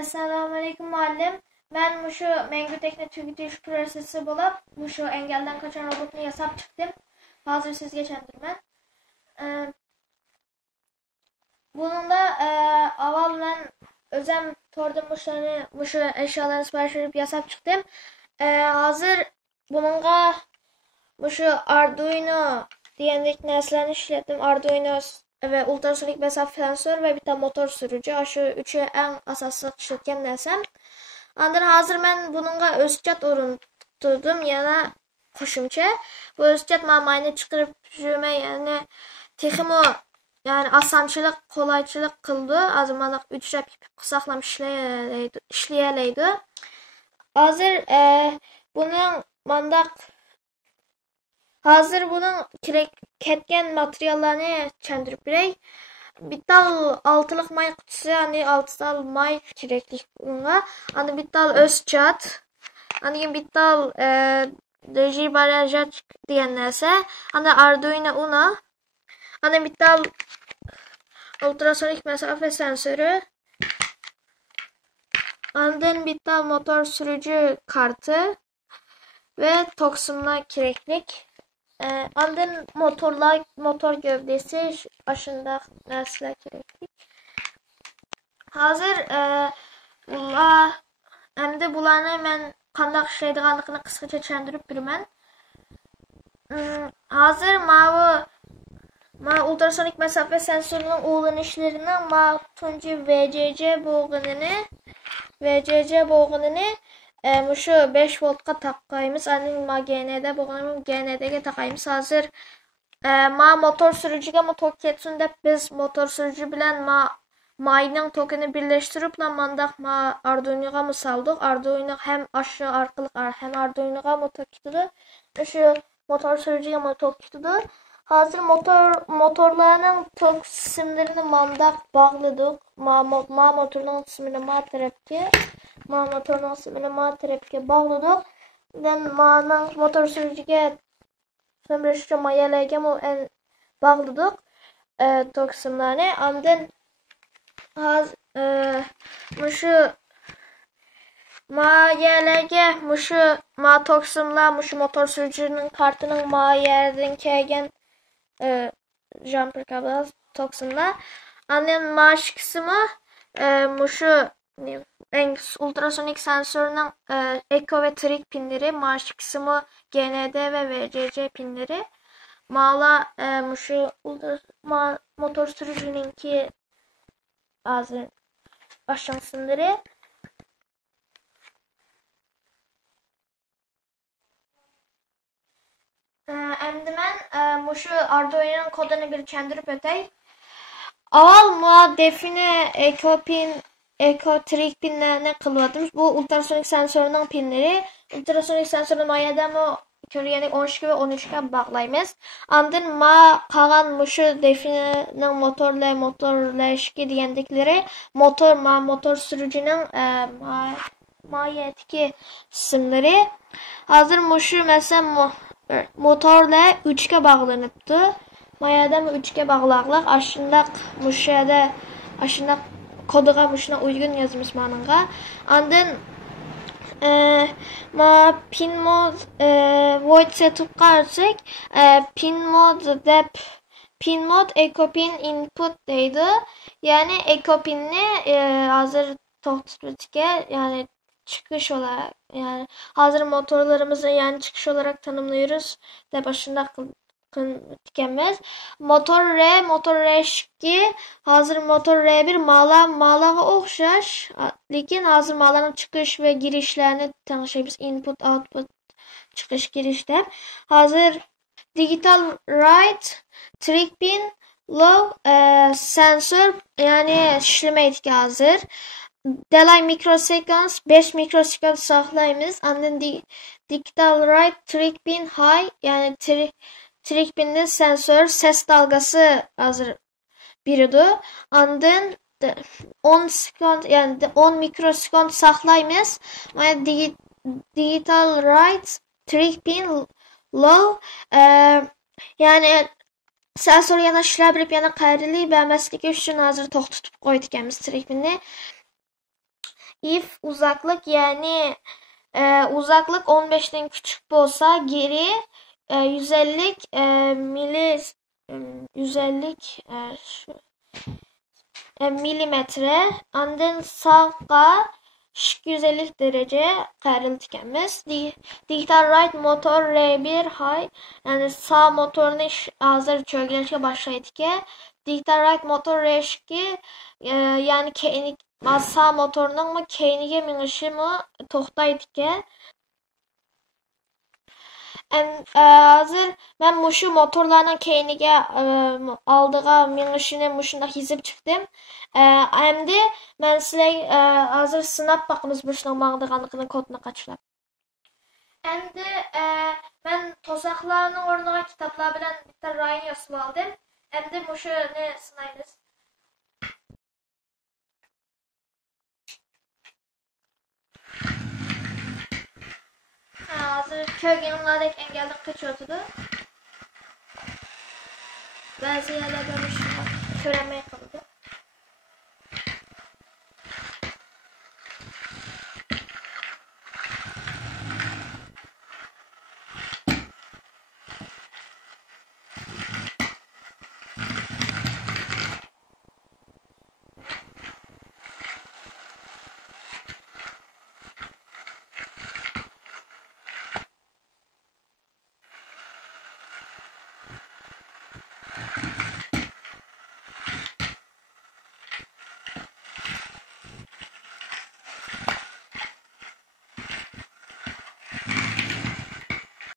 Assalamu alaikum muallim. Ben muşu Mengü Tekne Tügütüş prosesi bulup muşu engelden kaçan robotunu yasap çıktım. Hazır siz geçendirmen. Bununla aval ben özem tordum muşu eşyalarını sipariş verip yasap çıktım. Hazır bununla muşu Arduino diyendik neslerini işlettim. Arduino ve ultrasonik mesafe sensör ve bir tane motor sürücü. Aşı üçü en asaslı işletken nesem. Andır hazır ben bununla özcət orundurdum yana koşumça. Bu özcət mamayını çıkarıp jüme yani teximo yani asançılık, kolayçılık kıldı. Azmalık üçrep kısaklam işleyeleydi. Hazır bunun mandak hazır bunun ketken materyallarını çendirip birey. Bir dal altılık may kutusu yani 6 dal may kireklik bununla. Hani bir dal özçat. Hani bir dal deji barajat diyenlerse. Hani Arduino Uno. Hani bir dal ultrasonik mesafe sensörü. Hani bir dal motor sürücü kartı. Ve toksumla kireklik. Andın motor gövdesi aşında nesle kireklik. Hazır hem de bularını ben qandaq işleydiğanlıqını qısqaça çendirip birmen. Hazır ma ultrasonik mesafe sensörünün uğlanışlarının ma tuncu VCC boğununu muşu 5 voltqa taqayımız. Anin ma GND boğununu GND'ge taqayımız. Hazır ma motor sürücüge motor ketsin dep biz motor sürücü bilen mayının tokunu birleştirip mandaq ma Arduino'ga mı saldık? Arduino hem aşağı arkalık hem Arduino'ga motor kitudu. Şu motor sürücüye motor kitudu. Hazır motorlarının tok simlerini mandaq bağladık. Ma motorların simini ma motorun simini ma tarafke bağladık. Den motor sürücüge sömürüşçü mayalege mu en bağladık. Tok simlerini. Amden muşu mayalege muşu toksumla muşu motor sürücünün kartının yerden kegen jumper kablo toksumla annem kısmı muşu en ultrasonik sensörünün Eco ve Trig pinleri kısmı GND ve VCC pinleri muşu motor sürücününki bazı aşamasınları endi men muşu Arduino'nun kodunu bir çendirip ötey. Aval define Eco Trig pinlerine kılmadım. Bu ultrasonik sensörünün pinleri. Ultrasonik sensörün ayadamı körüyenik 12 ve 13'e bağlayımız. Andın kalan muşu definenin motorla eşki diyendikleri motor sürücünün yetki isimleri. Hazır muşu mesela motorla 3'e bağlanıptı. Mayadamı 3'e bağlaqlıq. Aşında koduğa muşuna uygun yazmış manınğa. Andın pin mod void setupqa ölsek pin mod eco pin input deydi. Yani eco pinni hazır toxtutke yani çıkış olarak yani hazır motorlarımızı yani çıkış olarak tanımlıyoruz. De başında tükenmez. Motor R2 hazır motor R1 malağa oxşar. Lakin hazır malağın çıkış ve girişlerini tanışabiliriz. Input, output, çıkış, girişler. Hazır digital write, trig pin, low sensör yani işleme etki hazır. Delay microseconds 5 mikrosekund saxlayımız. Andın digital write, trig pin high yani trig pinli sensör ses dalgası hazır biridir. Andın 10 sekund yani 10 mikrosekund saxlayımız. Yani digital write, trig pin low yani sensör yana işləb bilib yana qayrili və məsliki üçün hazır tox tutub qoyduk əmiz trig pinni. if uzaklık yani uzaklık 15'ten küçük bolsa geri 150 mili 150 milimetre andın sağqa 250 derece qayriltikamiz. Digital right motor R1 hay yani sağ motorunu hazır çökülüşe başlaydı ki digital right motor R2 yani keynik sağ motorunun mu keynige minişi mi toxtaydı ki hazır ben muşu motorlarının keynige aldığa minişini muşunda hizip çıktım. Hem de ben sizle hazır sınap bakımız muşunun mağdığanlıqının kodunu kaçılap. Hem de ben tosaqlarının ornağa kitaplar bilen bitter rayın yasıb aldım. Hem de muşu ne sınayınız? Hazır köygenimlerdeki engelden kaçıyordu. Bazı yerler görmüşüm. Köremeye